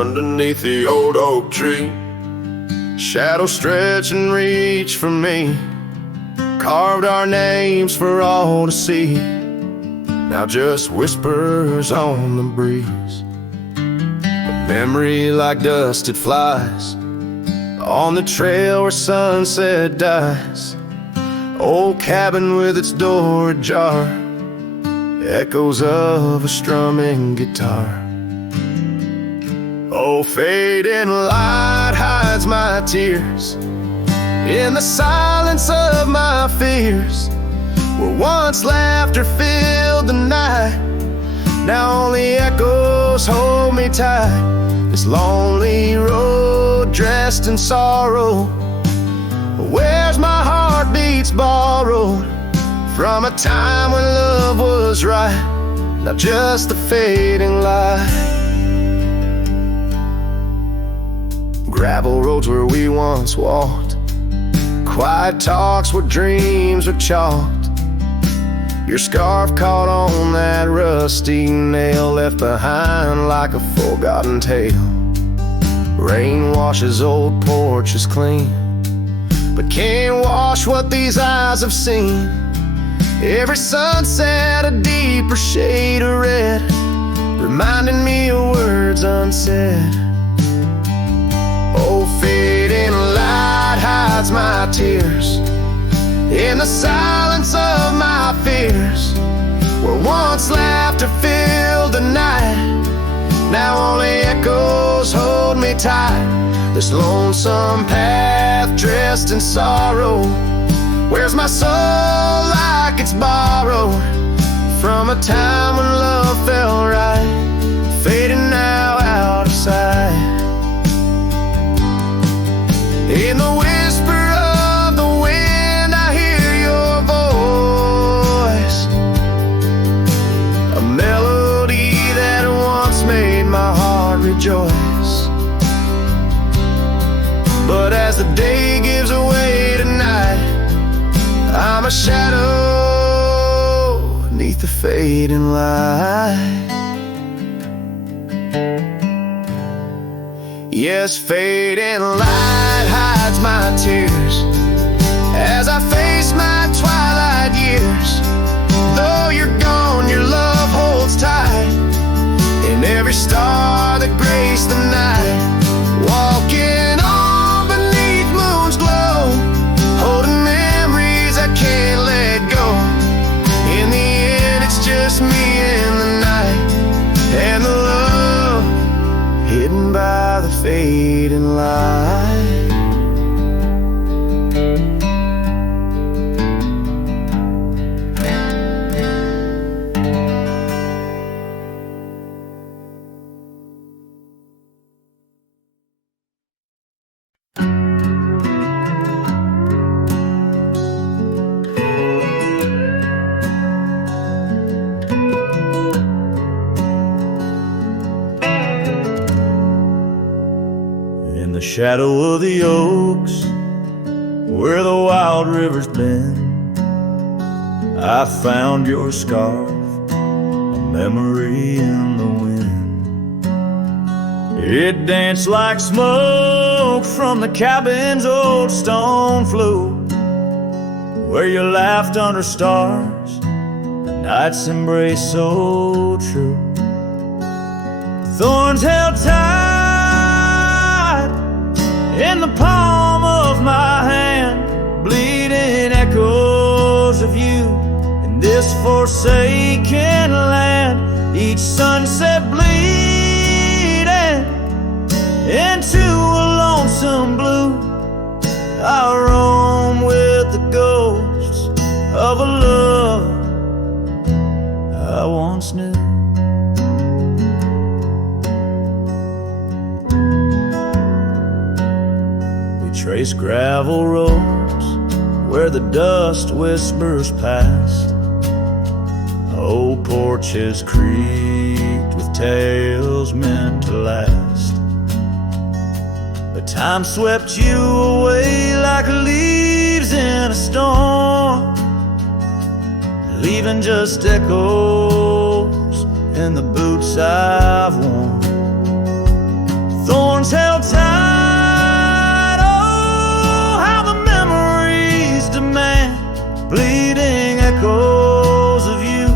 underneath the old oak tree. Shadows stretch and reach for me, carved our names for all to see. Now just whispers on the breeze. A memory like dust, it flies on the trail where sunset dies. Old cabin with its door ajar, echoes of a strumming guitar. Oh, fading light hides my tears in the silence of my fears. Where once laughter filled the night, now only echoes hold me tight. This lonely road dressed in sorrow, where's my heartbeats borrowed from a time when love was right, not just the fading light. Gravel roads where we once walked, quiet talks where dreams were chalked. Your scarf caught on that rusty nail, left behind like a forgotten tale. Rain washes old porches clean, but can't wash what these eyes have seen. Every sunset a deeper shade of red, reminding me of words unsaid. Oh, fading light hides my tears in the silence of my fears. Where once laughter filled the night, now only echoes hold me tight. This lonesome path dressed in sorrow, where's my soul like it's borrowed from a time when love felt right, fading now out of sight. In the whisper of the wind I hear your voice, a melody that once made my heart rejoice. But as the day gives away tonight, I'm a shadow beneath the fading light. Yes, fading light hides my tears as I face my twilight years. Though you're gone, your love holds tight in every star that graced the night. Walking on beneath moon's glow, holding memories I can't let go. In the end, it's just me and the night, and the love hidden by the fading light. Shadow of the oaks, where the wild river's been, I found your scarf, a memory in the wind. It danced like smoke from the cabin's old stone floor, where you laughed under stars, a night's embrace so true. Thorns held tight in the palm of my hand, bleeding echoes of you in this forsaken land. Each sunset bleeding into a lonesome blue, I roam with the ghosts of a love I once knew. Trace gravel roads where the dust whispers past, old porches creaked with tales meant to last. But time swept you away like leaves in a storm, leaving just echoes in the boots I've worn. Thorns held tight. Oh, how the memories demand bleeding echoes of you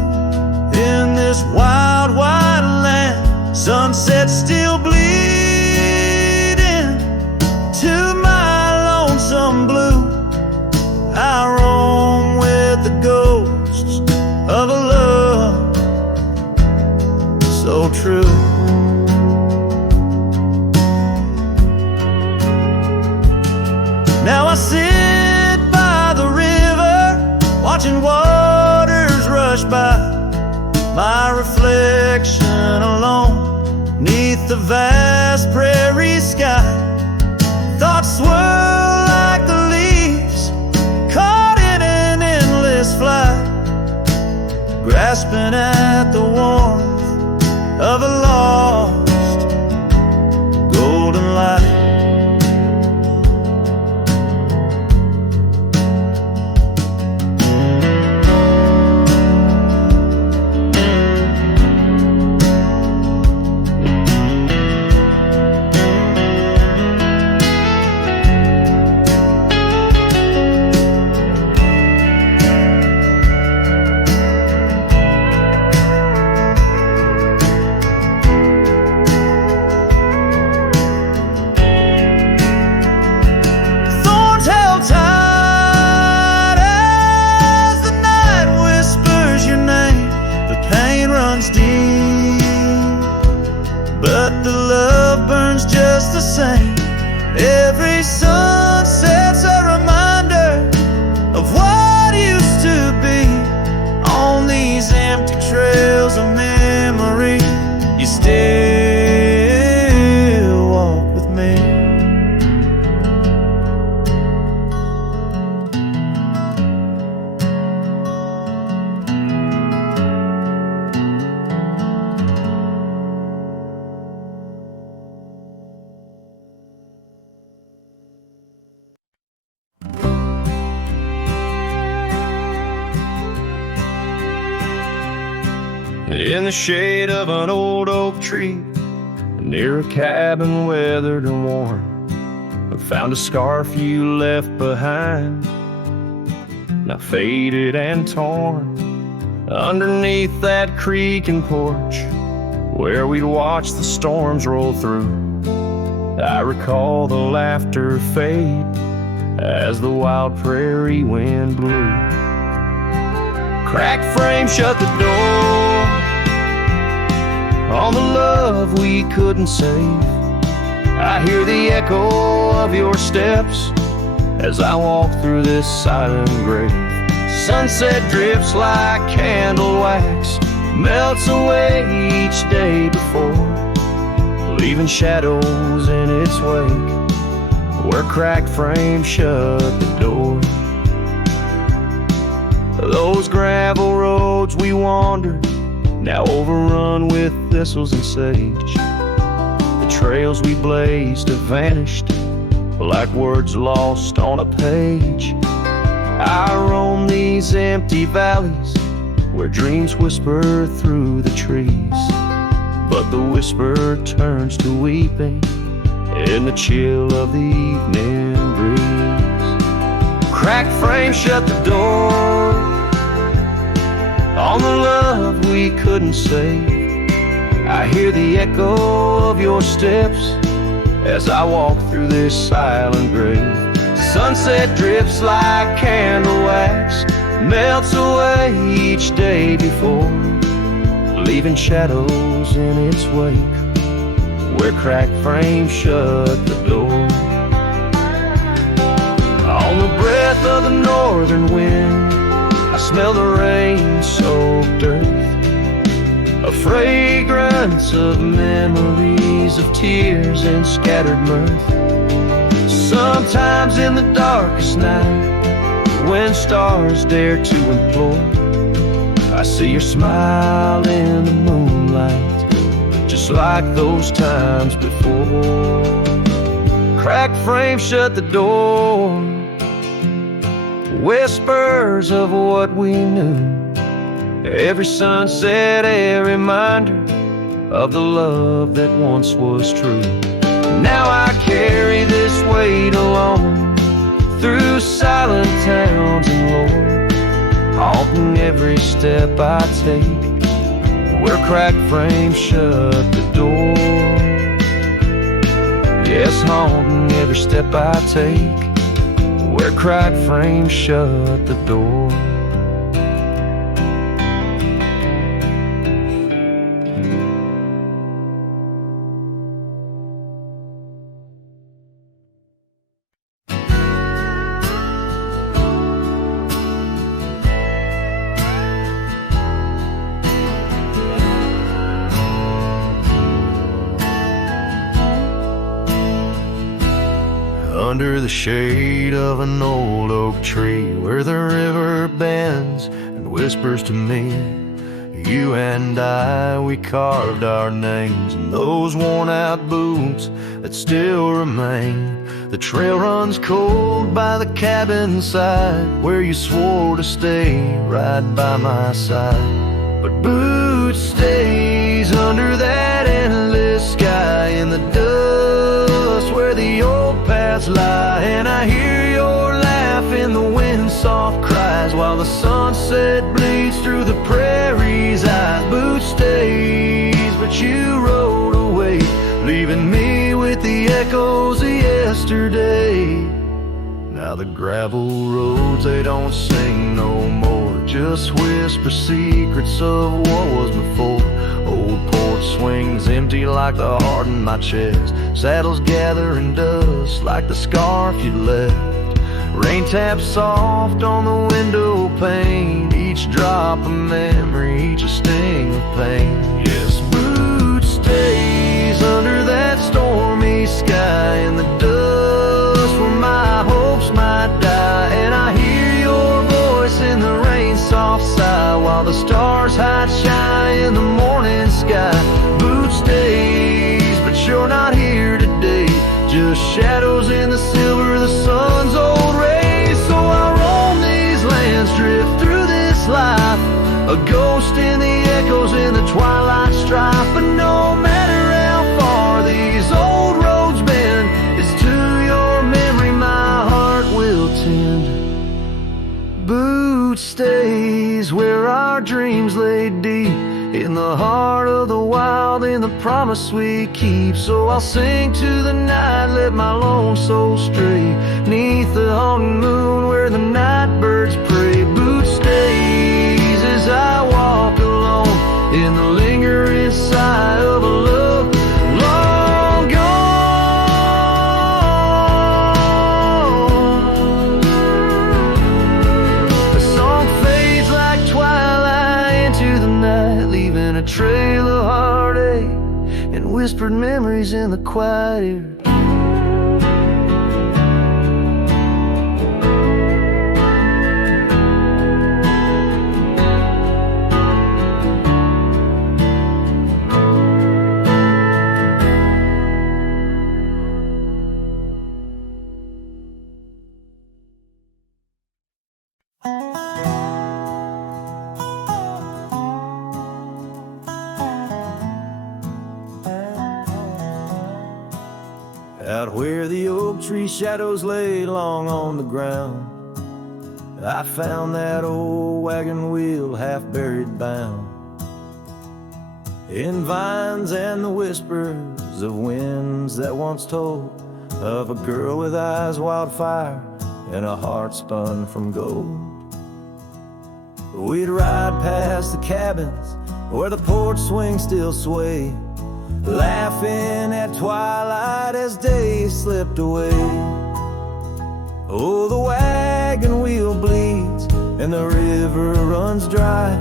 in this wild, wide land. Sunset still bleeding to my lonesome blue. I roam with the ghosts of a love so true. Now I sit by the river, watching waters rush by, my reflection alone 'neath the vast prairie sky. Thoughts swirl like the leaves caught in an endless flight, grasping at the warmth of a lost golden light. The same. Every sunset's a reminder of what used to be. On these empty trails of memory, you still walk with me. In the shade of an old oak tree, near a cabin weathered and worn, I found a scarf you left behind, now faded and torn. Underneath that creaking porch, where we'd watch the storms roll through, I recall the laughter fade as the wild prairie wind blew. Cracked frame shut the door on the love we couldn't save. I hear the echo of your steps as I walk through this silent grave. Sunset drips like candle wax, melts away each day before, leaving shadows in its wake where cracked frames shut the door. Those gravel roads we wandered, now overrun with thistles and sage. The trails we blazed have vanished like words lost on a page. I roam these empty valleys where dreams whisper through the trees, but the whisper turns to weeping in the chill of the evening breeze. Cracked frame shut the door on the love we couldn't save. I hear the echo of your steps as I walk through this silent grave. Sunset drips like candle wax, melts away each day before, leaving shadows in its wake where cracked frames shut the door. On the breath of the northern wind, I smell the rain-soaked earth, a fragrance of memories of tears and scattered mirth. Sometimes in the darkest night, when stars dare to implore, I see your smile in the moonlight, just like those times before. Cracked frame shut the door, whispers of what we knew. Every sunset a reminder of the love that once was true. Now I carry this weight alone through silent towns and lore, haunting every step I take, where cracked frames shut the door. Yes, haunting every step I take, where cracked frames shut the door. Under the shade of an old oak tree, where the river bends and whispers to me, you and I, we carved our names in those worn out boots that still remain. The trail runs cold by the cabin side, where you swore to stay right by my side. But Boots stays under that endless sky in the dust where the old paths lie, and I hear your laugh in the wind soft cries while the sunset bleeds through the prairie's eyes. Boots stays, but you rode away, leaving me with the echoes of yesterday. Now the gravel roads, they don't sing no more, just whisper secrets of what was before. Old porch swings empty like the heart in my chest, saddles gathering dust like the scarf you left. Rain taps soft on the window pane, each drop a memory, each a sting of pain. Yes, Boots stays under that stormy sky in the dust where my hopes might die, and I hear your voice in the rain soft sigh while the stars hide shine in the morning sky. Boots stays, but you're not here today, just shadows in the silver of the sun's old rays. So I roam these lands, drift through this life, a ghost in the echoes in the twilight strife. But no matter how far these old roads bend, it's to your memory my heart will tend. Boots stays where our dreams lay deep, in the heart of the wild, in the promise we keep. So I'll sing to the night, let my lone soul stray, neath the haunting moon where the night birds pray. Boots stays as I walk alone in the lingering sigh of a love long gone. The song fades like twilight into the night, leaving a trail of heartache and whispered memories in the quiet air. Out where the oak tree shadows lay long on the ground, I found that old wagon wheel half buried bound in vines and the whispers of winds that once told of a girl with eyes wildfire and a heart spun from gold. We'd ride past the cabins where the porch swings still sway, laughing at twilight as days slipped away. Oh, the wagon wheel bleeds and the river runs dry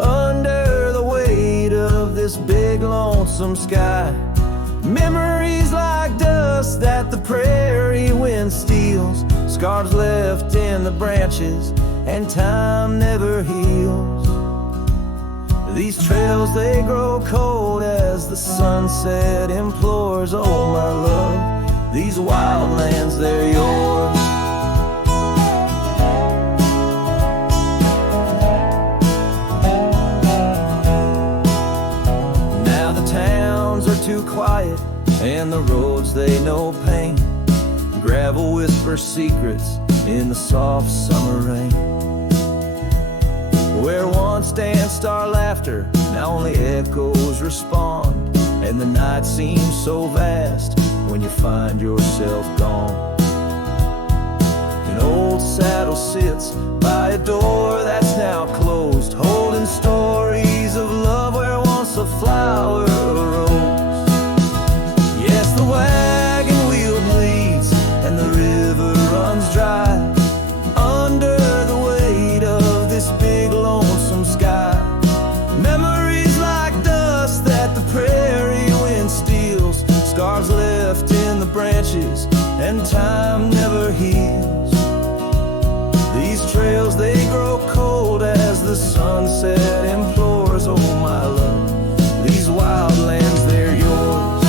under the weight of this big lonesome sky. Memories like dust that the prairie wind steals, scars left in the branches and time never heals. These trails, they grow cold as the sunset implores. Oh, my love, these wild lands, they're yours. Now the towns are too quiet and the roads they know pain. Gravel whispers secrets in the soft summer rain. Where once danced our laughter, now only echoes respond, and the night seems so vast when you find yourself gone. An old saddle sits by a door that's now closed, holding stories of love where once a flower arose. Yes, the wagon wheel bleeds and the river runs dry under the weight of this big lonesome sky. Memories like dust that the prairie wind steals, scars left in the branches and time never heals. These trails, they grow cold as the sunset implores, oh my love, these wild lands, they're yours.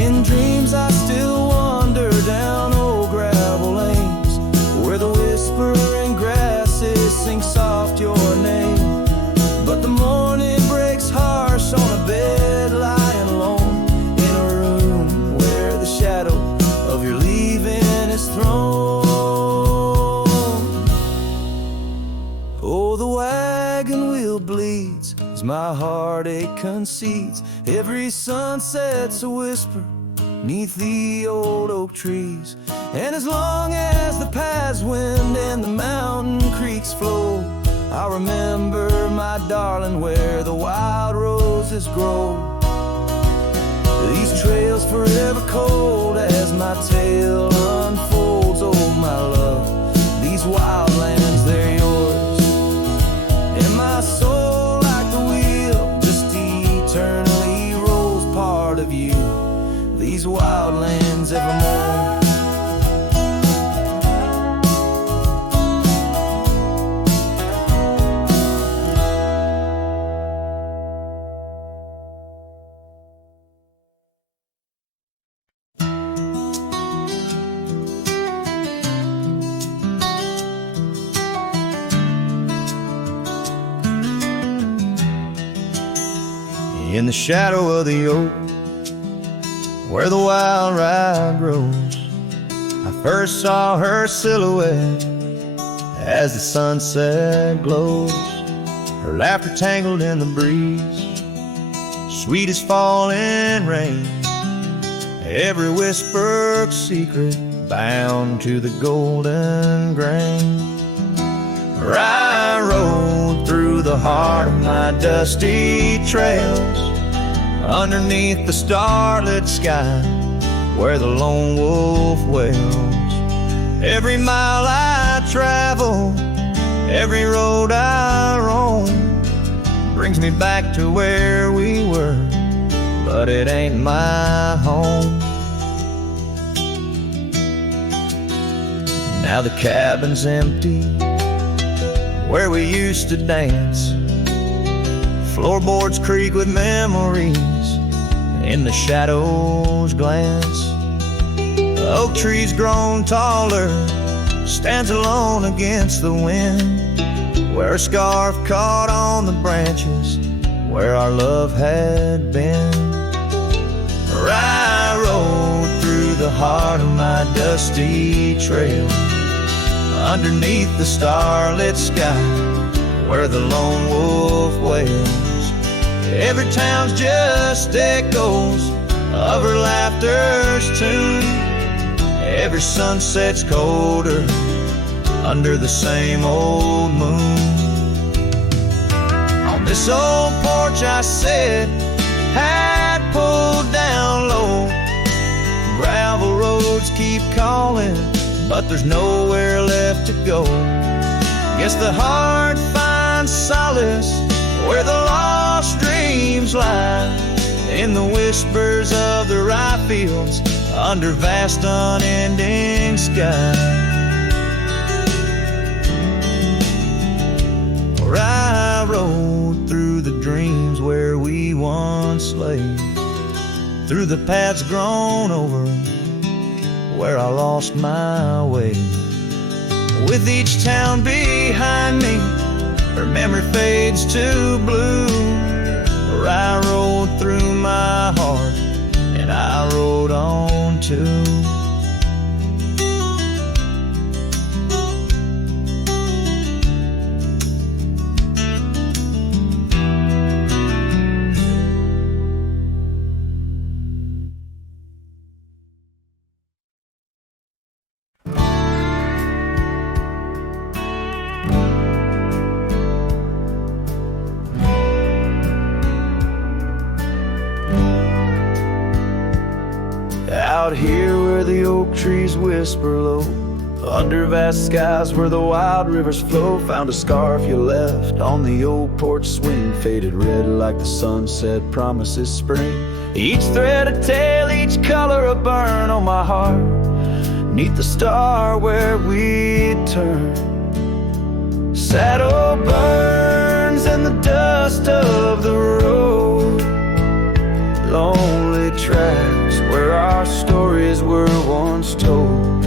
In dreams I still wander down old gravel lanes, where the whispering grasses sing soft your name. But the morning breaks harsh on a bed lying alone, in a room where the shadow of your leaving is thrown. Oh, the wagon wheel bleeds as my heartache concedes. Every sunset's a whisper neath the old oak trees. And as long as the paths wind and the mountain creeks flow, I'll remember my darling where the wild roses grow. These trails forever cold as my tale unfolds, oh my love, these wild lands, they're yours. And my soul like the wheel just eternally rolls, part of you, these wild lands evermore. In the shadow of the oak, where the wild rye grows, I first saw her silhouette as the sunset glows. Her laughter tangled in the breeze, sweet as falling rain. Every whispered secret bound to the golden grain. I rode through the heart of my dusty trails, underneath the starlit sky where the lone wolf wails. Every mile I travel, every road I roam, brings me back to where we were, but it ain't my home. Now the cabin's empty where we used to dance. Floorboards creak with memories, in the shadows glance. The oak tree's grown taller, stands alone against the wind, where a scarf caught on the branches, where our love had been. I rode through the heart of my dusty trail, underneath the starlit sky where the lone wolf wails. Every town's just echoes of her laughter's tune. Every sunset's colder under the same old moon. On this old porch I sat, hat pulled down low. Gravel roads keep calling, but there's nowhere left to go. Guess the heart finds solace where the lost dreams lie, in the whispers of the rye fields under vast unending sky. Where I rode through the dreams where we once lay, through the paths grown over where I lost my way. With each town behind me, her memory fades to blue. Where I rode through my heart, and I rode on too. Out here where the oak trees whisper low, under vast skies where the wild rivers flow, found a scarf you left on the old porch swing, faded red like the sunset promises spring. Each thread a tale, each color a burn on my heart, neath the star where we turn. Saddle burns in the dust of the road, lonely tracks where our stories were once told.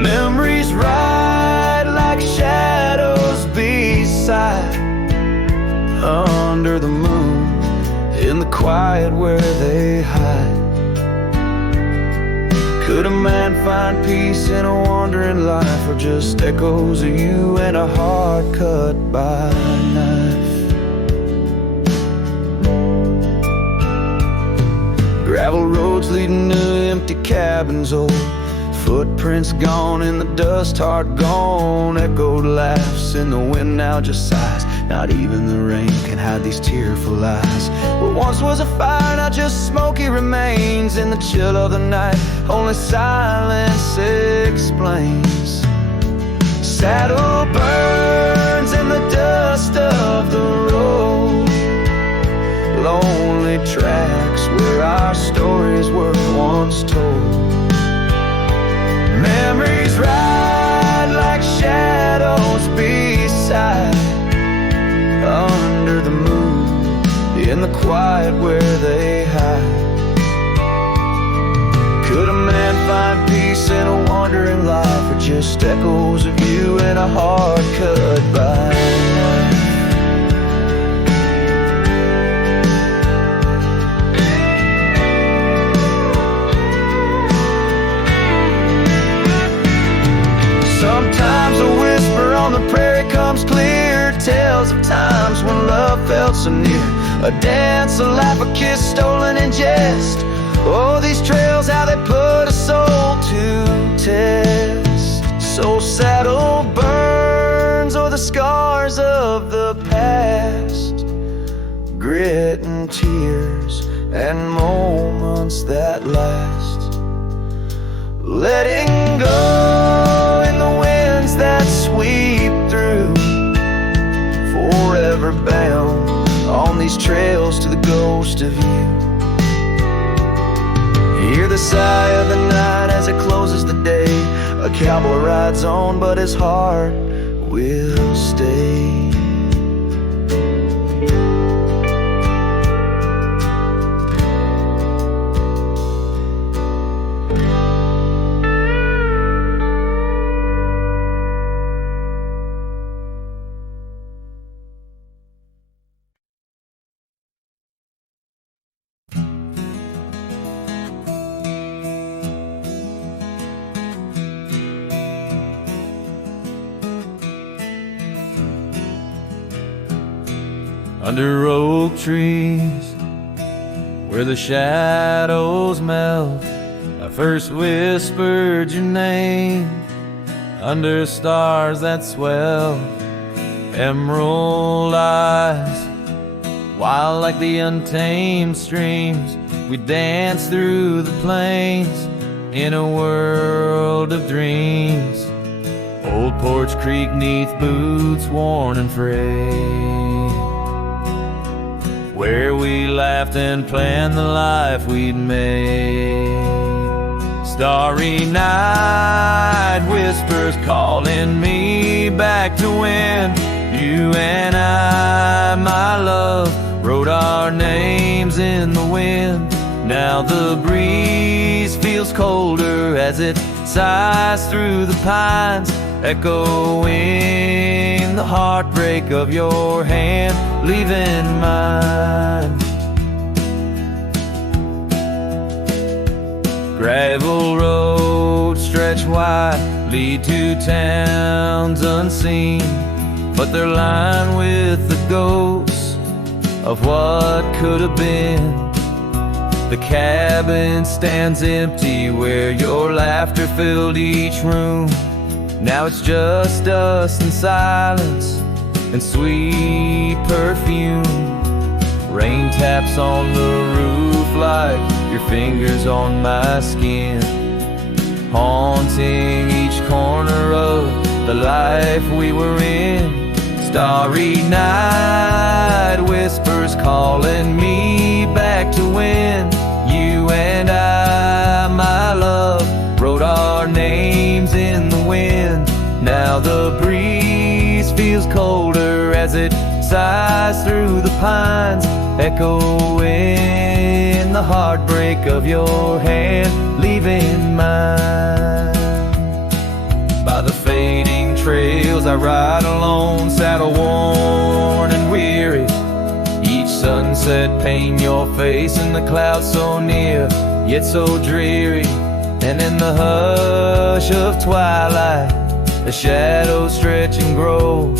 Memories ride like shadows beside, under the moon, in the quiet where they hide. Could a man find peace in a wandering life, or just echoes of you and a heart cut by a knife? Gravel roads leading to empty cabins, old footprints gone in the dust, heart gone. Echoed laughs in the wind now just sighs. Not even the rain can hide these tearful eyes. What once was a fire, now just smoky remains in the chill of the night. Only silence explains. Saddle burns in the dust of the road, lonely tracks where our stories were once told. Memories ride like shadows beside, under the moon, in the quiet where they hide. Could a man find peace in a wandering life, or just echoes of you and a heart cut by a knife? Sometimes a whisper on the prairie comes clear, tales of times when love felt so near. A dance, a laugh, a kiss stolen in jest. Oh, these trails, how they put a soul to test. So saddle burns, or the scars of the past, grit and tears and moments that last. Letting go in the winds that sweep through, forever bound on these trails to the ghost of you. Hear the sigh of the night as it closes the day. A cowboy rides on, but his heart will stay. Under oak trees, where the shadows melt, I first whispered your name. Under stars that swell, emerald eyes, wild like the untamed streams, we dance through the plains in a world of dreams. Old Porch Creek neath boots worn and frayed, where we laughed and planned the life we'd made. Starry night whispers calling me back to when you and I, my love, wrote our names in the wind. Now the breeze feels feels colder as it sighs through the pines, echoing the heartbreak of your hand, leaving mine. Gravel roads stretch wide, lead to towns unseen, but they're lined with the ghosts of what could have been. The cabin stands empty where your laughter filled each room. Now it's just us and silence and sweet perfume. Rain taps on the roof like your fingers on my skin, haunting each corner of the life we were in. Starry night whispers calling me back to when you and I, my love, wrote our names in the wind. Now the breeze feels colder as it sighs through the pines, echoing the heartbreak of your hand, leaving mine. By the fading trails I ride alone, saddle worn and weary. Each sunset paint your face in the clouds so near, yet so dreary. And in the hush of twilight, the shadows stretch and grow.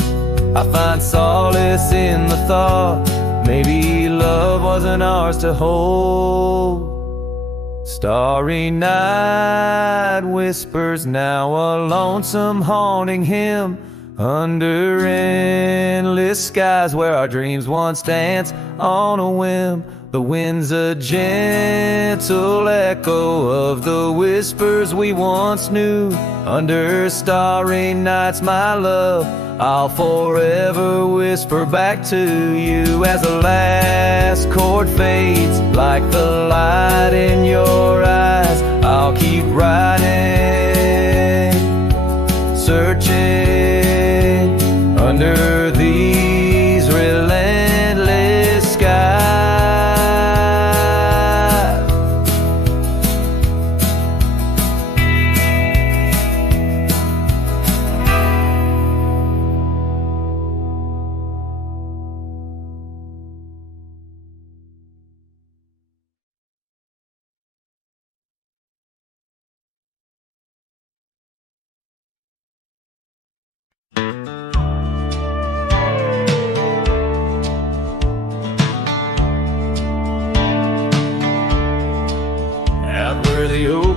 I find solace in the thought maybe love wasn't ours to hold. Starry night whispers now a lonesome haunting hymn under endless skies where our dreams once danced on a whim. The wind's a gentle echo of the whispers we once knew. Under starry nights, my love, I'll forever whisper back to you as the last chord fades like the light in your eyes. I'll keep riding, searching under these relentless skies.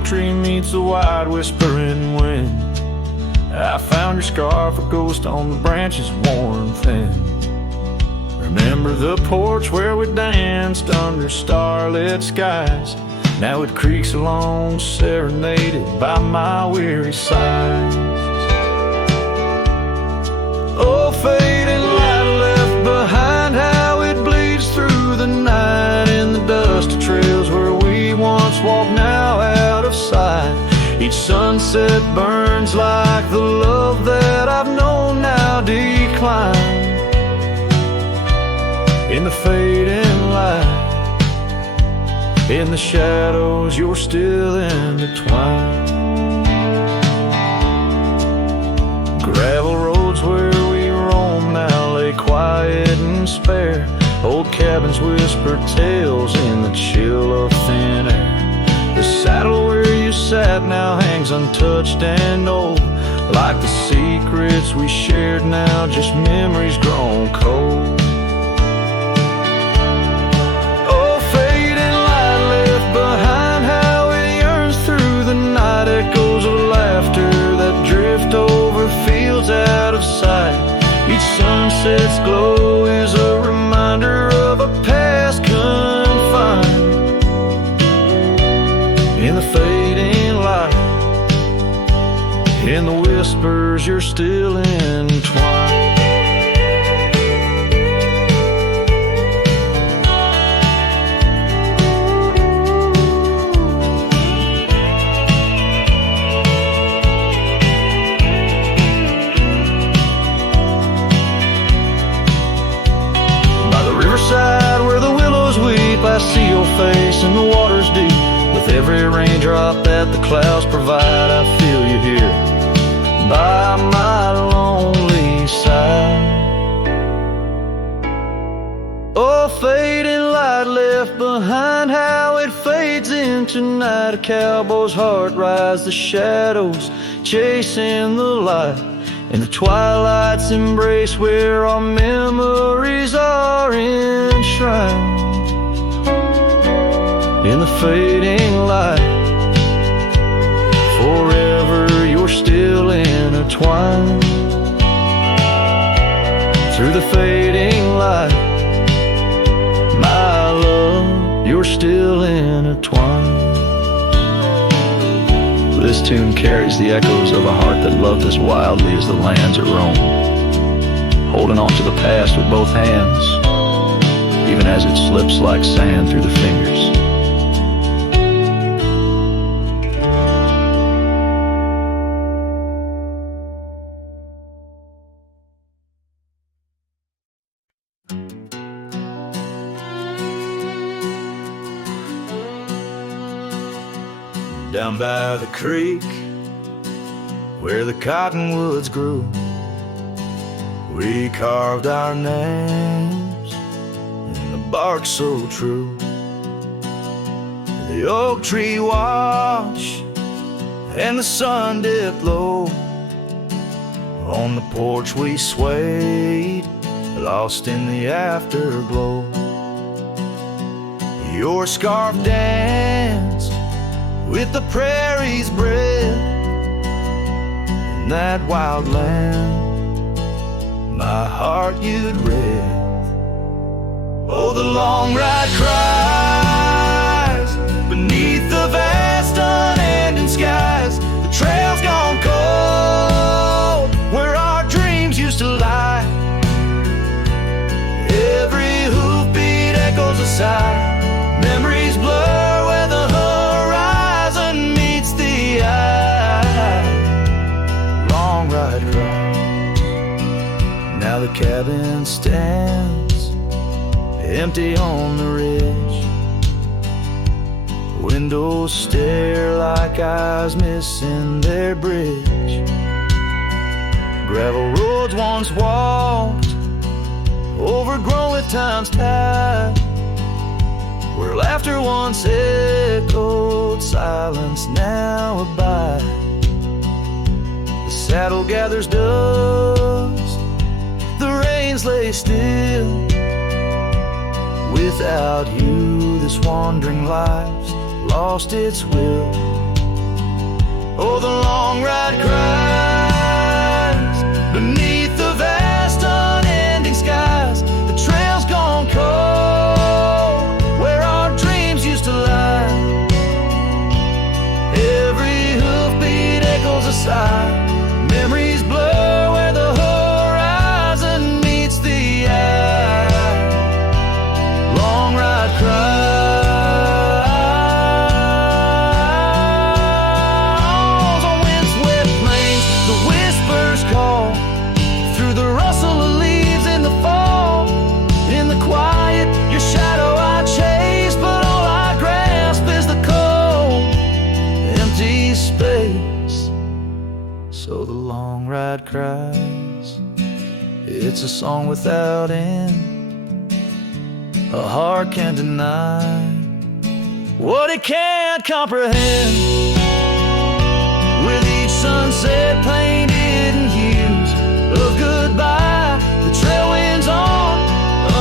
Tree meets the wide whispering wind. I found your scarf, a ghost on the branches worn thin. Remember the porch where we danced under starlit skies. Now it creaks along, serenaded by my weary sighs. Oh, fading light left behind, how it bleeds through the night in the dusty trails where we once walked, now out of sight. Each sunset burns like the love that I've known now decline. In the fading light, in the shadows, you're still intertwined. Gravel roads where we roam now lay quiet and spare. Old cabins whisper tales in the chill of thin air. The saddle where you sat now hangs untouched and old, like the secrets we shared now, just memories grown cold. Oh, fading light left behind, how it yearns through the night. Echoes of laughter that drift over fields out of sight. Each sunset's glow is a reminder of a past confined. In the fading light, in the whispers, you're still entwined. By the riverside where the willows weep, I see your face in the water's deep. With every every raindrop that the clouds provide. I feel you here by my lonely side. Oh, fading light left behind, how it fades into night. A cowboy's heart rides the shadows, chasing the light. In the twilight's embrace where our memories are enshrined. In the fading light, forever you're still intertwined. Through the fading light, my love, you're still intertwined. This tune carries the echoes of a heart that loved as wildly as the lands it roamed, holding on to the past with both hands, even as it slips like sand through the fingers. Down by the creek, where the cottonwoods grew, we carved our names in the bark so true. The oak tree watch and the sun dipped low. On the porch we swayed, lost in the afterglow. Your scarf danced with the prairie's breath. In that wild land, my heart you'd read. Oh, the long ride cries beneath the vast unending skies. The trail's gone cold where our dreams used to lie. Every hoofbeat echoes a sigh. Memories blur where the horizon meets the eye. Long ride cry. Now the cabin stands empty on the ridge. Windows stare like eyes missing their bridge. Gravel roads once walked, overgrown with time's tide. Where laughter once echoed, silence now abide. The saddle gathers dust, the reins lay still. Without you, this wandering life's lost its will. Oh, the long ride cries beneath the vast unending skies. The trail's gone cold where our dreams used to lie. Every hoofbeat echoes a sigh. Memories blur where the horizon meets the eye. Long ride cries on windswept plains. The whispers call through the rustle of leaves in the fall. In the quiet, your shadow I chase, but all I grasp is the cold, empty space. So the long ride cries. It's a song without end. A heart can't deny what it can't comprehend. With each sunset painted in hues of goodbye, the trail winds on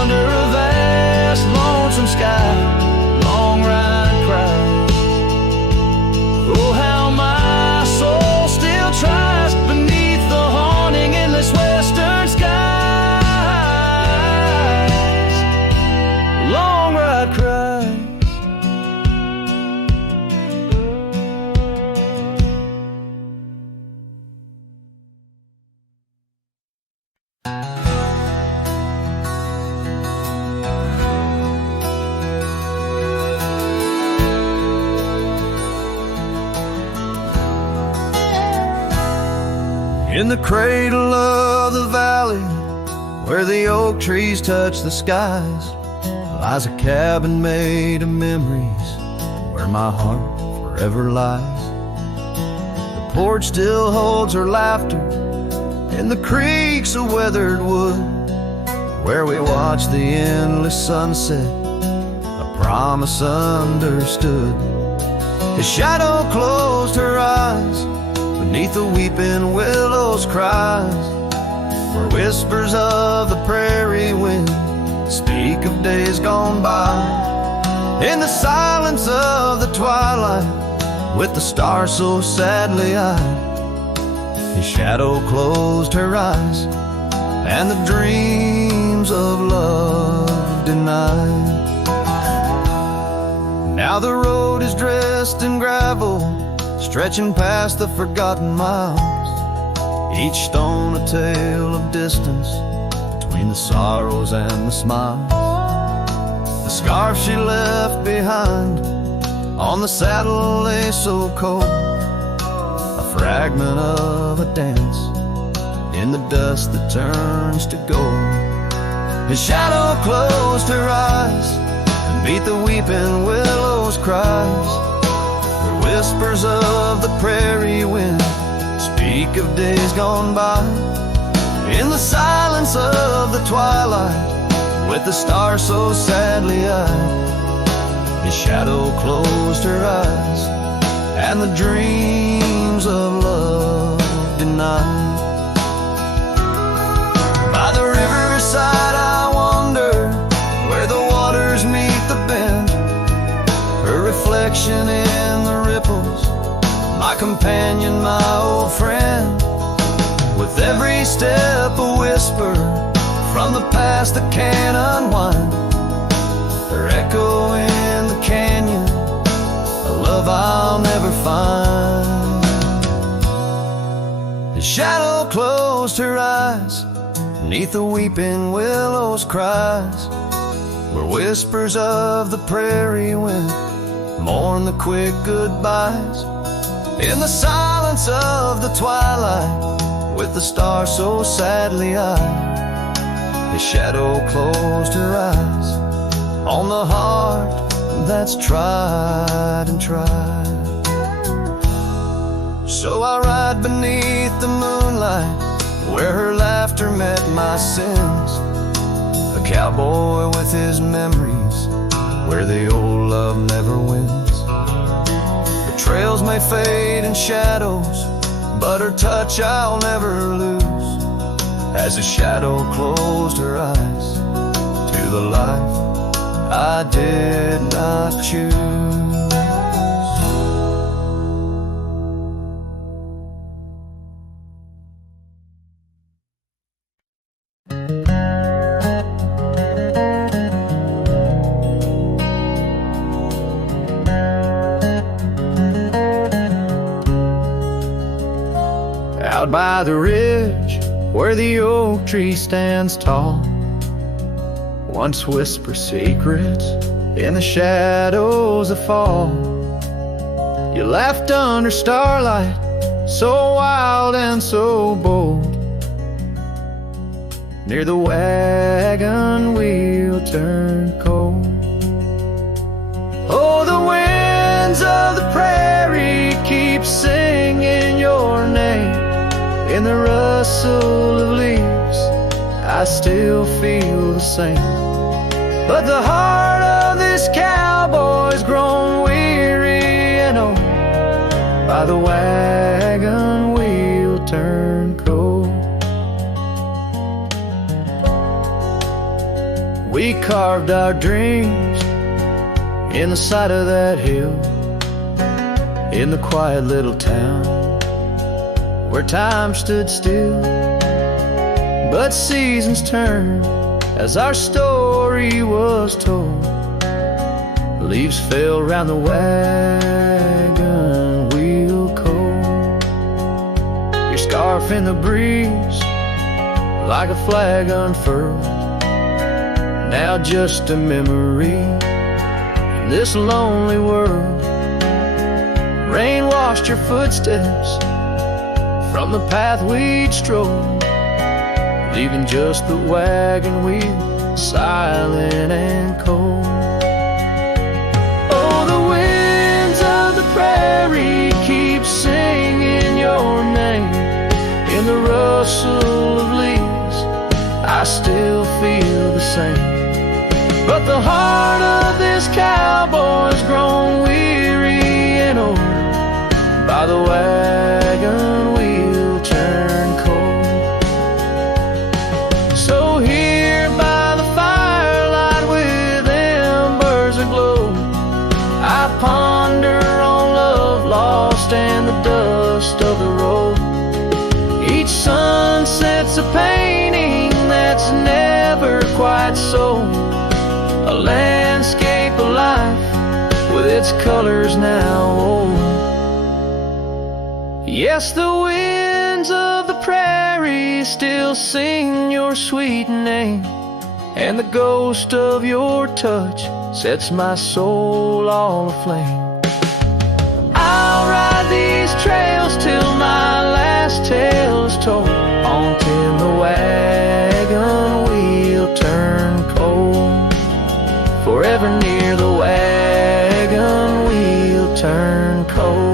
under a vast lonesome sky. Long ride cries. Oh, how my soul still tries beneath the haunting endless western skies. Long ride cries. In the cradle of the valley, where the oak trees touch the skies, lies a cabin made of memories, where my heart forever lies. The porch still holds her laughter, and the creak's a weathered wood, where we watch the endless sunset, a promise understood. His shadow closed her eyes beneath the weeping willows' cries, where whispers of the prairie wind speak of days gone by. In the silence of the twilight, with the stars so sadly eyed, his shadow closed her eyes, and the dreams of love denied. Now the road is dressed in gravel, stretching past the forgotten miles, each stone a tale of distance between the sorrows and the smiles. The scarf she left behind on the saddle lay so cold, a fragment of a dance in the dust that turns to gold. His shadow closed her eyes and beat the weeping willows' cries, where whispers of the prairie wind speak of days gone by. In the silence of the twilight, with the stars so sadly eyed, his shadow closed her eyes, and the dreams of love denied. By the riverside I wander, where the waters meet the bend, her reflection in the ripples, my companion, my old friend. With every step a whisper from the past that can't unwind, her echo in the canyon, a love I'll never find. His shadow closed her eyes beneath the weeping willows' cries, where whispers of the prairie wind mourn the quick goodbyes. In the silence of the twilight, with the stars so sadly eyed, his shadow closed her eyes on the heart that's tried and tried. So I ride beneath the moonlight, where her laughter met my sins, a cowboy with his memories, where the old love never wins. The trails may fade in shadows, but her touch I'll never lose, as a shadow closed her eyes to the life I did not choose. Out by the ridge, where the oak tree stands tall, once whisper secrets in the shadows that fall. You laughed under starlight, so wild and so bold. Near the wagon wheel turned cold. Oh, the winds of the prairie keep singing your name. In the rustle of leaves, I still feel the same. But the heart of this cowboy's grown weary and old by the wagon wheel turned cold. We carved our dreams in the side of that hill, in the quiet little town where time stood still. But seasons turned as our story was told. Leaves fell round the wagon wheel cold. Your scarf in the breeze, like a flag unfurled, now just a memory in this lonely world. Rain washed your footsteps from the path we'd strolled, leaving just the wagon wheel silent and cold. Oh, the winds of the prairie I still feel the same. But the heart of this cowboy's grown weary and old by the wagon wheel turned cold. So here by the firelight with embers aglow, I ponder on love lost and the dust of the road. Each sunset's a painting that's never quite sold, a landscape of life with its colors now old. Yes, the winds of the prairie still sing your sweet name, and the ghost of your touch sets my soul all aflame. I'll ride these trails till my last tale is told, on till the wagon wheel turn cold. Forever near the wagon wheel turn cold.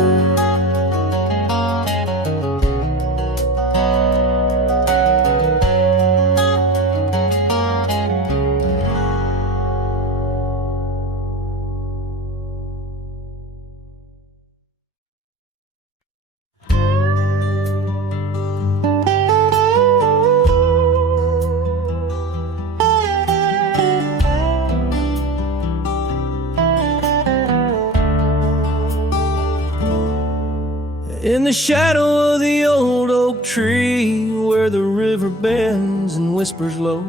In the shadow of the old oak tree, where the river bends and whispers low,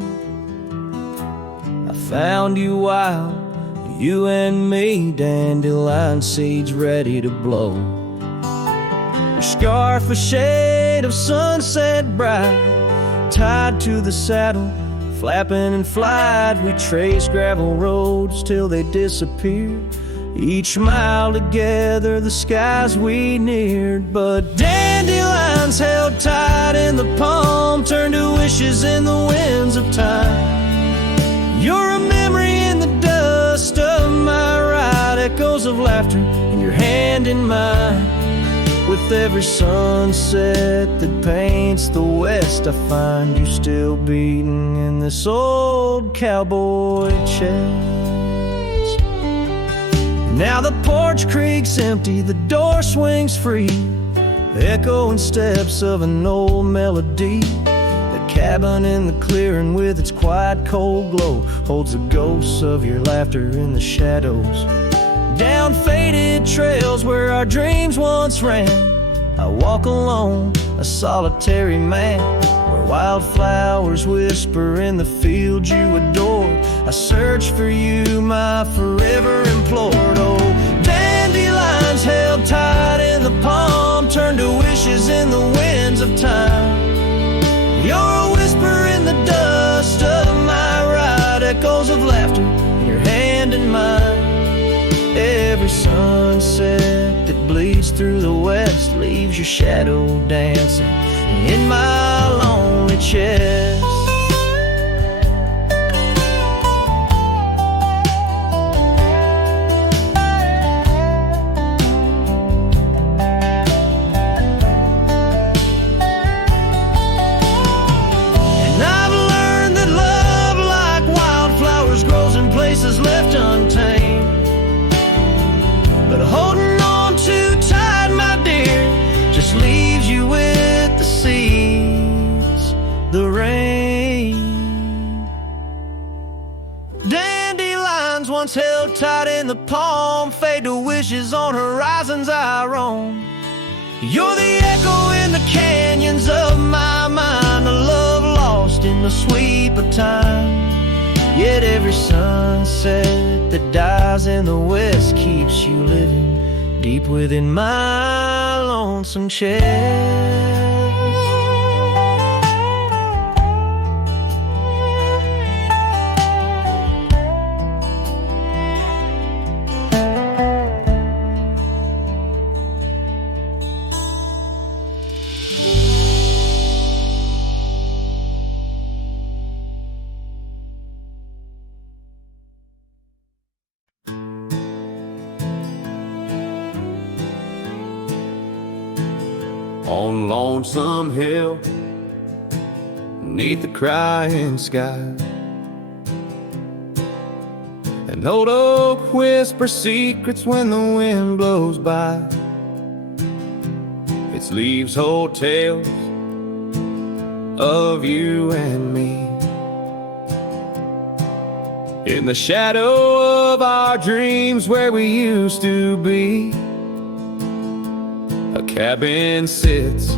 I found you wild, you and me, dandelion seeds ready to blow. Your scarf a shade of sunset bright, tied to the saddle, flapping in flight. We traced gravel roads till they disappeared. Each mile together the skies we neared, but dandelions held tight in the palm turned to wishes in the winds of time. You're a memory in the dust of my ride, echoes of laughter in your hand in mine. With every sunset that paints the west, I find you still beating in this old cowboy chest. Now the porch creaks empty, the door swings free, echoing steps of an old melody. The cabin in the clearing with its quiet cold glow holds the ghosts of your laughter in the shadows. Down faded trails where our dreams once ran, I walk alone, a solitary man, where wildflowers whisper in the fields you adored. I search for you, my forever implored. Oh, dandelions held tight in the palm turned to wishes in the winds of time. You're a whisper in the dust of my ride, echoes of laughter in your hand in mine. Every sunset that bleeds through the west leaves your shadow dancing in my lonely chest. And I've learned that love, like wildflowers, grows in places left untamed. But holding on too tight, my dear, just leaves you with the seas, the rain. Dandelions once held tight in the palm fade to wishes on horizons I roam. You're the echo in the canyons of my mind, a love lost in the sweep of time. Yet every sunset that dies in the west keeps you living deep within my lonesome chest. On Lonesome Hill, beneath the crying sky. An old oak whispers secrets when the wind blows by. Its leaves hold tales of you and me. In the shadow of our dreams where we used to be, a cabin sits,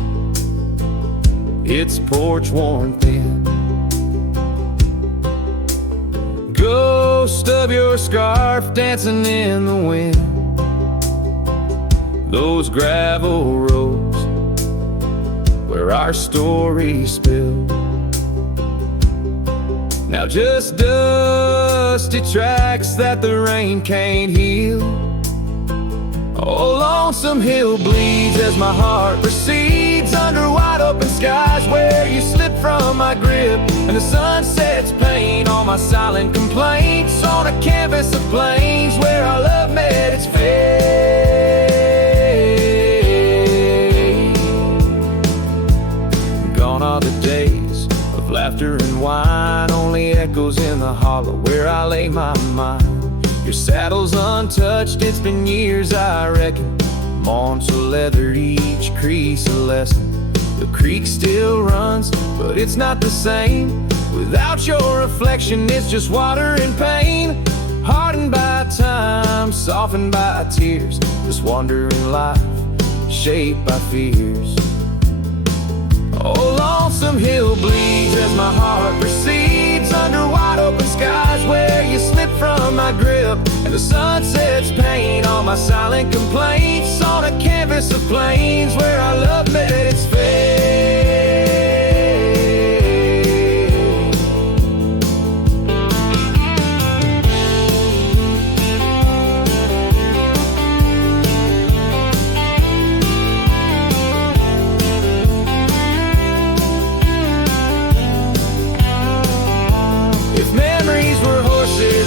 its porch worn thin. Ghost of your scarf dancing in the wind. Those gravel roads where our stories spilled, now just dusty tracks that the rain can't heal. Oh, lonesome hill bleeds as my heart recedes under wide open skies where you slip from my grip, and the sun sets paint on my silent complaints on a canvas of plains where our love met its fate. Gone are the days of laughter and wine, only echoes in the hollow where I lay my mind. Your saddle's untouched, it's been years I reckon. Mourned so leathered, each crease a lesson. The creek still runs, but it's not the same. Without your reflection, it's just water and pain. Hardened by time, softened by tears. This wandering life, shaped by fears. Oh, lonesome hill bleeds as my heart recedes under wide open skies where you slip from my grip, and the sun sets paint on my silent complaints on a canvas of plains where our love met its fate.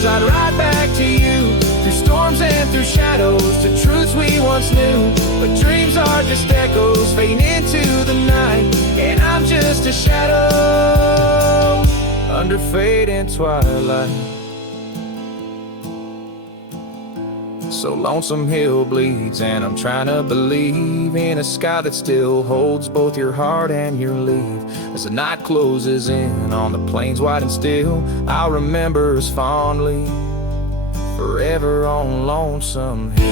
I'd ride back to you, through storms and through shadows, to truths we once knew. But dreams are just echoes fading into the night, and I'm just a shadow under fading twilight. So lonesome hill bleeds, and I'm trying to believe in a sky that still holds both your heart and your leave. As the night closes in on the plains wide and still, I'll remember us fondly, forever on Lonesome Hill.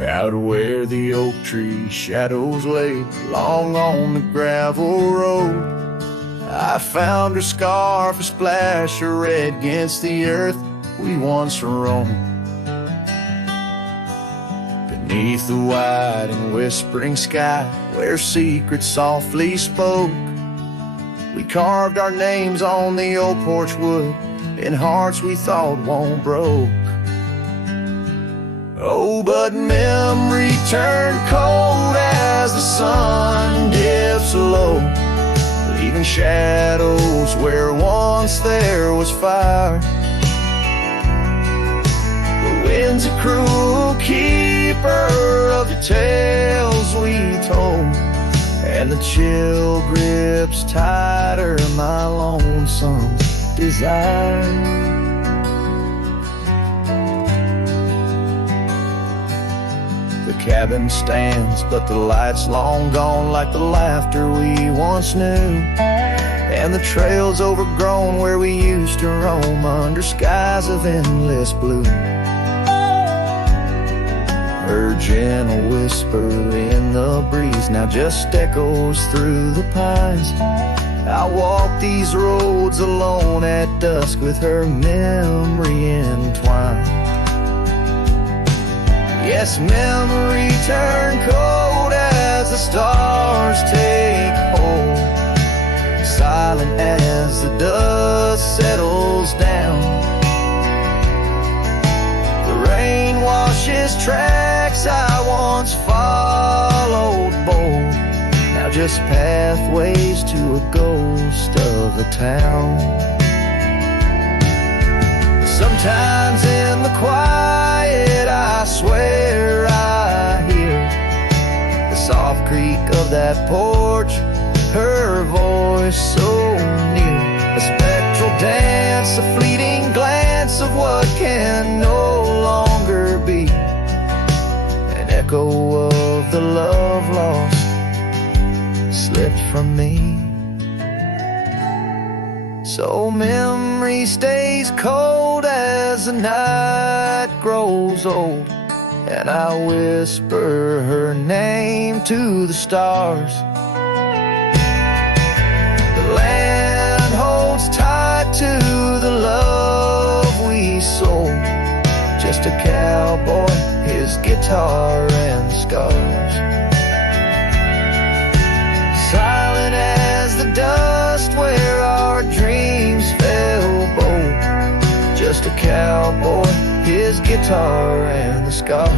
Out where the oak tree shadows lay long on the gravel road, I found her scarf, a splash of red against the earth we once roamed. Beneath the wide and whispering sky where secrets softly spoke, we carved our names on the old porch wood in hearts we thought won't broke. Oh, but memory turned cold as the sun dips low, leaving shadows where once there was fire. The wind's a cruel keeper of the tales we told, and the chill grips tighter my lonesome desire. The cabin stands, but the light's long gone like the laughter we once knew, and the trail's overgrown where we used to roam under skies of endless blue. Her gentle whisper in the breeze now just echoes through the pines, I walk these roads alone at dusk with her memory entwined. Yes, memory turned cold as the stars take hold, silent as the dust settles down. The rain washes tracks I once followed bold, now just pathways to a ghost of a town. Sometimes in the quiet I swear I hear the soft creak of that porch, her voice so near. A spectral dance, a fleeting glance of what can no longer be, an echo of the love lost slipped from me. So memory stays cold as the night grows old, and I whisper her name to the stars. The land holds tight to the love we sold, just a cowboy, his guitar and scars. Silent as the dust where our dreams fell bold, just a cowboy, his guitar and the scars.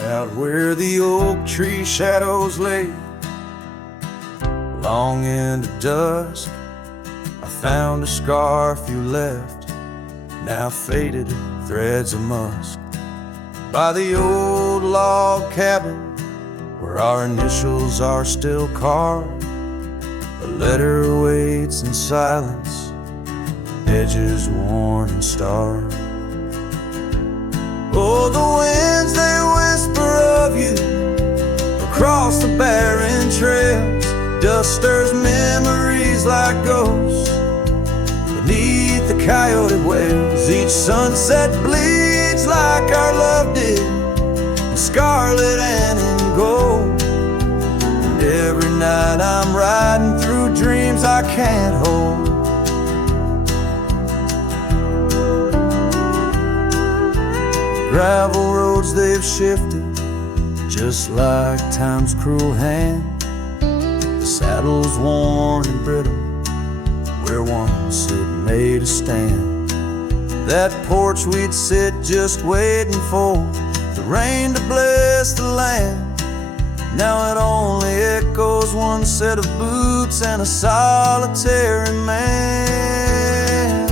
Out where the oak tree shadows lay, long into dusk, I found a scarf you left, now faded threads of musk. By the old log cabin where our initials are still carved, a letter waits in silence, edges worn and starved. Oh, the winds, they whisper of you across the barren trails. Dust stirs memories like ghosts beneath the coyote wails. Each sunset bleeds like our love did, in scarlet and in gold. And every night I'm riding through dreams I can't hold. Gravel roads, they've shifted just like time's cruel hand. The saddle's worn and brittle where once it made a stand. That porch we'd sit just waiting for the rain to bless the land. Now it only echoes one set of boots and a solitary man.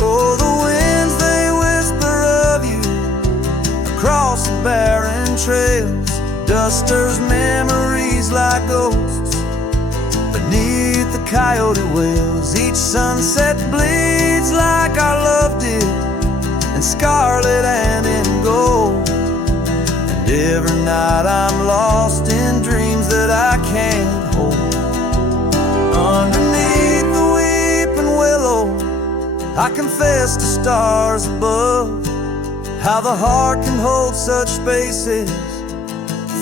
Oh, the winds, they whisper of you across the barren trails. Dust stirs memories like ghosts beneath the coyote wails. Each sunset bleeds like our love did, in scarlet and in gold. And every night I'm lost in dreams that I can't hold. Underneath the weeping willow, I confess to stars above, how the heart can hold such spaces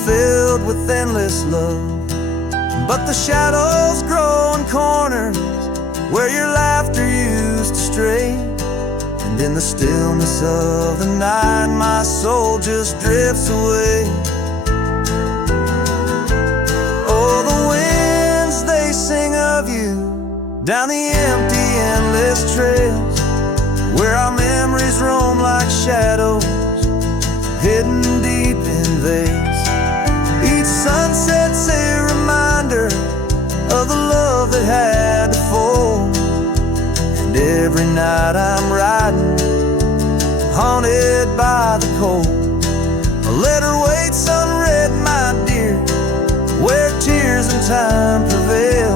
filled with endless love. But the shadows grow in corners where your laughter used to stray, and in the stillness of the night my soul just drifts away. Oh, the winds, they sing of you down the empty, endless trails where our memories roam like shadows hidden deep in veils. Each sunset's a reminder of the love that had to fold. And every night I'm riding, haunted by the cold. A letter waits unread, my dear, where tears and time prevail.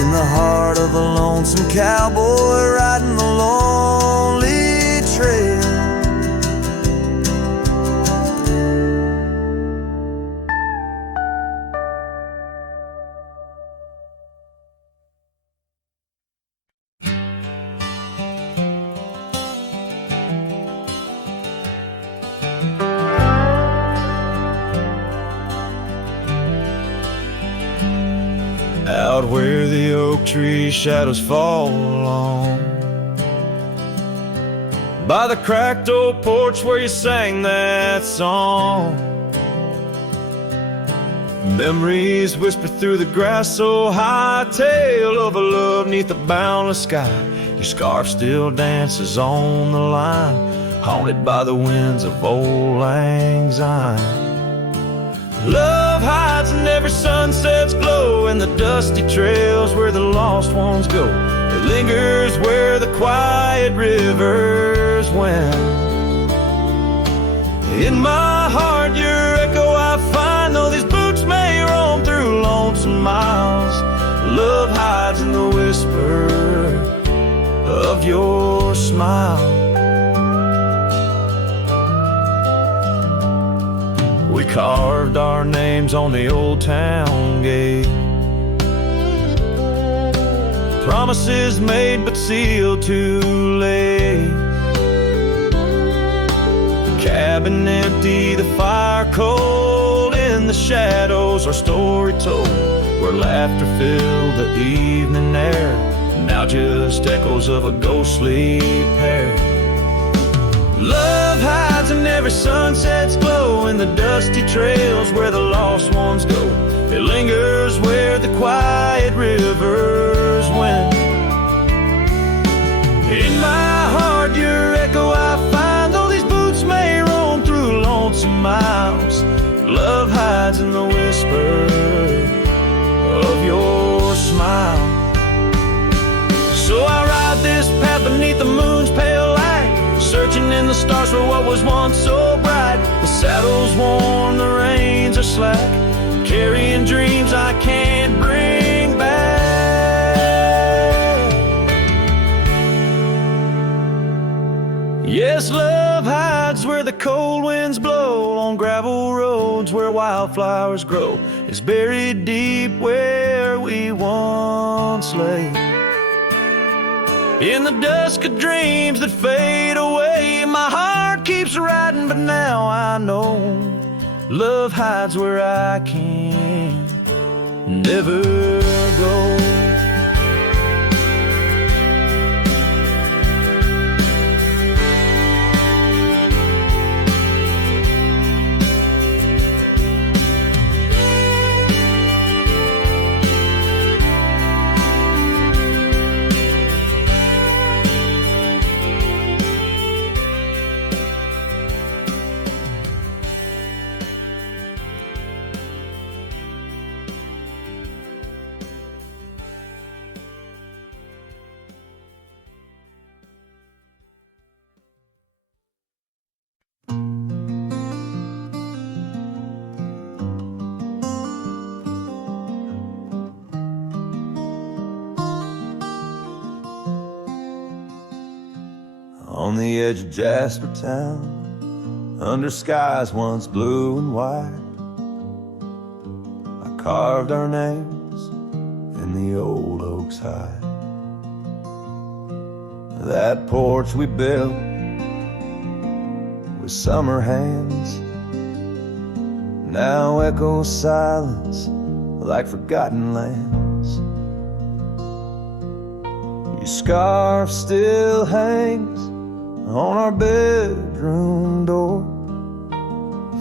In the heart of a lonesome cowboy riding the lonely trail. out where the oak tree shadows fall along, by the cracked old porch where you sang that song. Memories whisper through the grass so high, tale of a love neath the boundless sky. Your scarf still dances on the line, haunted by the winds of old lang syne. Love hides in every sunset's glow, in the dusty trails where the lost ones go. It lingers where the quiet rivers wend. In my heart your echo I find, though these boots may roam through lonesome miles. Love hides in the whisper of your smile. We carved our names on the old town gate, promises made but sealed too late. The cabin empty, the fire cold, in the shadows our story told, where laughter filled the evening air, now just echoes of a ghostly pair. Love hides in every sunset's glow, in the dusty trails where the lost ones go. It lingers where the quiet rivers wend. In my heart your echo I find, though these boots may roam through lonesome miles. Love hides in the whisper of your smile. So I ride this path beneath the moon's pale light, searching in the stars for what was once so bright. The saddle's worn, the reins are slack, carrying dreams I can't bring back. Yes, love hides where the cold winds blow, on gravel roads where wildflowers grow. It's buried deep where we once lay, in the dusk of dreams that fade away. My heart keeps riding, but now I know love hides where I can never go. On the edge of Jasper Town, under skies once blue and white, I carved our names in the old oak's hide. That porch we built with summer hands now echoes silence like forgotten lands. Your scarf still hangs on our bedroom door,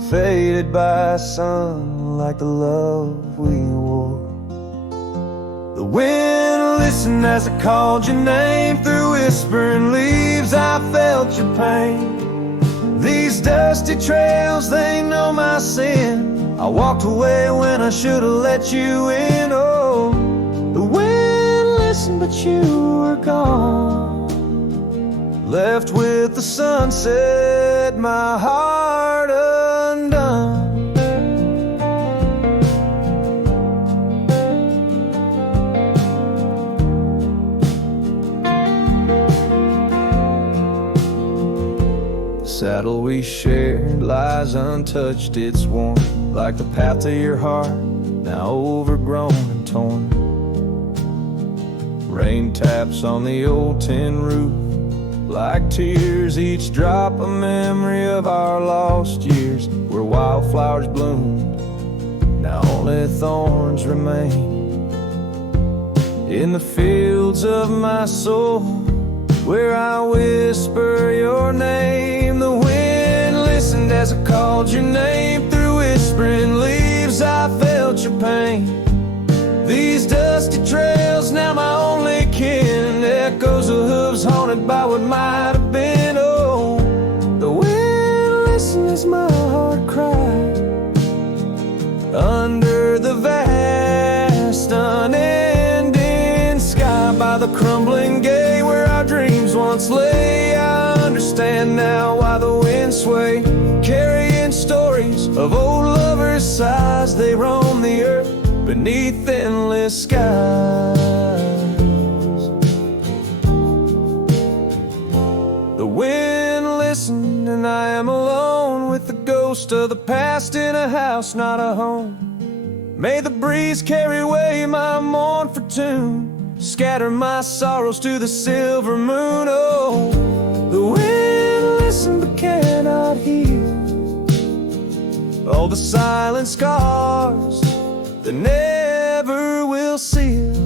faded by sun like the love we wore. The wind listened as I called your name, through whispering leaves I felt your pain. These dusty trails, they know my sin. I walked away when I should have let you in. Oh, the wind listened but you were gone, left with the sunset, my heart undone. The saddle we shared lies untouched, it's worn like the path to your heart, now overgrown and torn. Rain taps on the old tin roof like tears, each drop a memory of our lost years, where wildflowers bloomed, now only thorns remain. in the fields of my soul, where I whisper your name. The wind listened as I called your name. Through whispering leaves I felt your pain. These dusty trails now my only kin, echoes of hooves haunted by what might have been. Oh, the wind listened as my heart cried under the vast unending sky. By the crumbling gate where our dreams once lay, I understand now why the winds sway, carrying stories of old lovers' sighs. They roam the earth beneath endless skies. The wind listened and I am alone with the ghost of the past in a house, not a home. May the breeze carry away my mournful tune, scatter my sorrows to the silver moon. Oh, the wind listened but cannot hear all the silent scars that never will seal.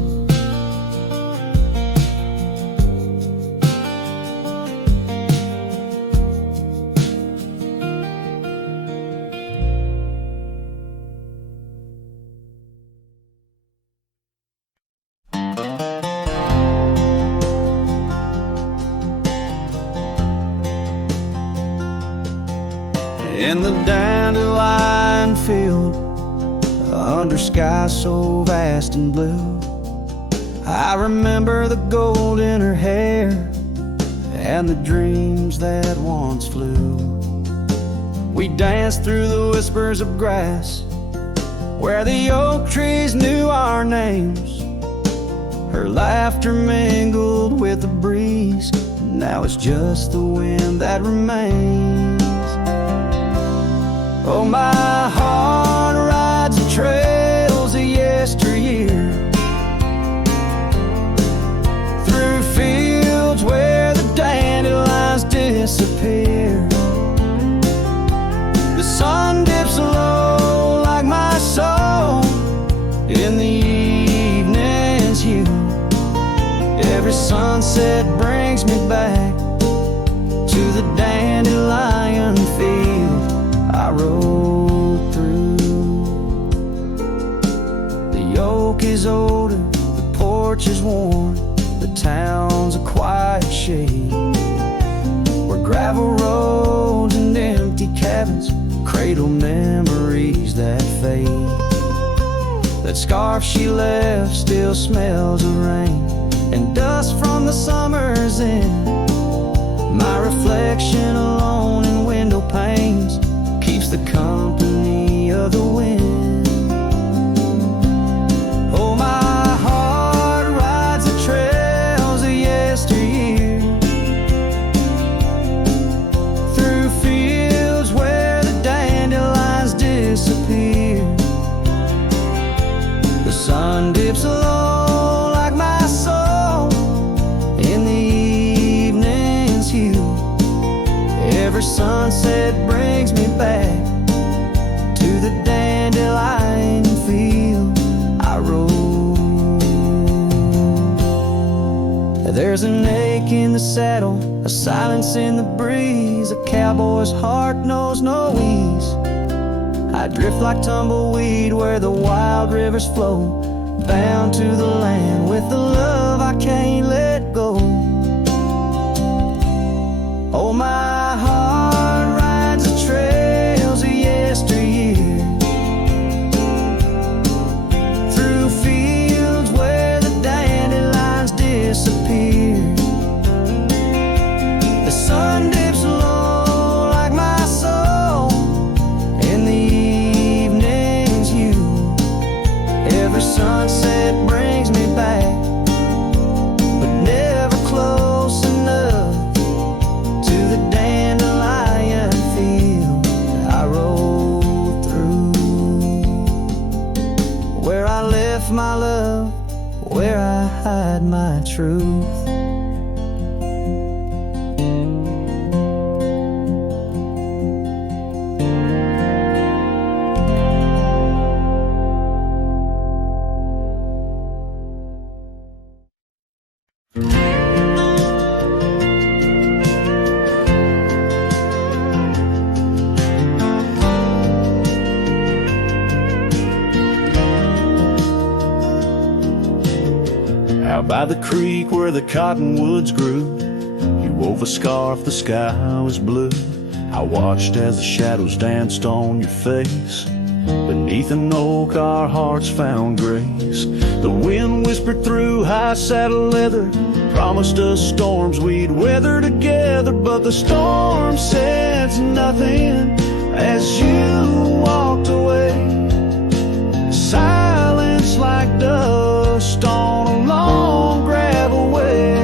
In the dandelion field, under sky so vast and blue, I remember the gold in her hair and the dreams that once flew. We danced through the whispers of grass, where the oak trees knew our names. Her laughter mingled with the breeze, now it's just the wind that remains. Oh, my heart rides the trails of yesteryear, through fields where the dandelions disappear. The sun dips low like my soul in the evening's hue. Every sunset brings me back to the dandelion field I rode through. The oak is older, the porch is worn, the town's a quiet shade, where gravel roads and empty cabins cradle memories that fade. That scarf she left still smells of rain and dust from the summer's end. My reflection alone in window panes keeps the company of the wind. Oh, my heart rides the trails of yesteryear, through fields where the dandelions disappear. The sun dips low like my soul in the evening's hue. Every sunset brings me back to the dandelion field I rode. There's an ache in the saddle, a silence in the breeze. A cowboy's heart knows no ease. I drift like tumbleweed where the wild rivers flow, bound to the land with the love I can't let go. Oh, my heart rides the trails of yesteryear, through fields where the dandelions disappear. The sun dips low like my soul in the evening's hue. Every sunset brings me back, but never close enough to the dandelion field I rode through, where I left my love, where I hide my truth. Out by the creek where the cottonwoods grew, you wove a scarf, the sky was blue. I watched as the shadows danced on your face. Beneath an oak our hearts found grace. The wind whispered through high saddle leather, promised us storms we'd weather together. But the storm said nothing as you walked away. Silence like dust on a long gravel way.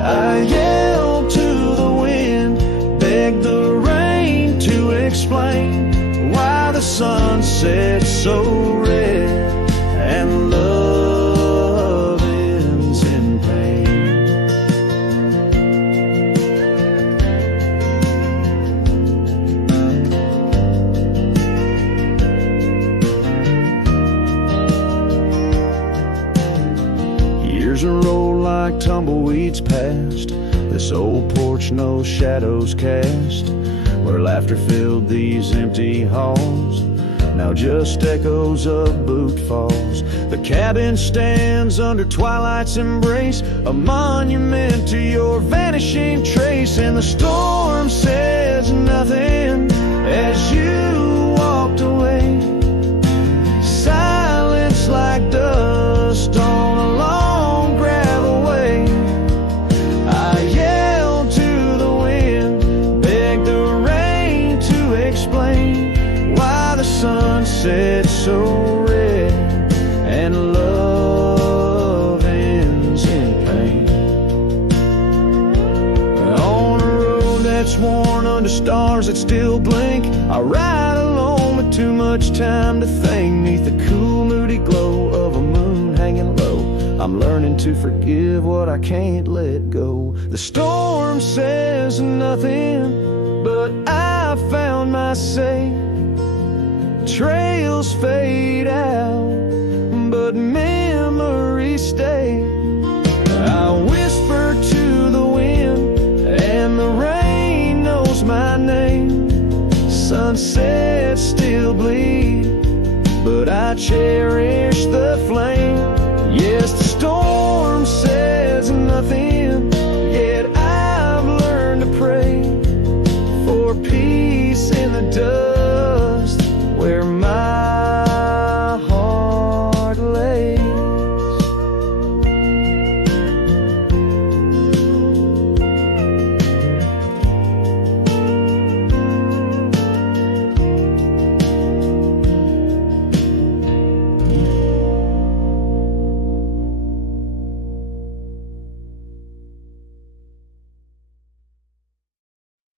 I yelled to the wind, begged the rain to explain why the sun set so red and love ends in pain. Years roll like tumbleweeds past this old porch, no shadows cast, where laughter filled these empty halls, now just echoes of boot falls. The cabin stands under twilight's embrace, a monument to your vanishing trace. And the storm says nothing as you walked away. Silence like dust on a long gravel way. I yelled to the wind, begged the rain to explain why the sun set so red and love ends in pain. On a road that's worn under stars that still blink, I ride alone with too much time to think. Neath the cool moody glow of a moon hanging low, I'm learning to forgive what I can't let go. The storm says nothing, but I found my say. Trails fade out, but memories stay. I whisper to the wind, and the rain knows my name. Sunsets still bleed, but I cherish the flame. Yes, the storm says nothing, yet I've learned to pray for peace in the dust.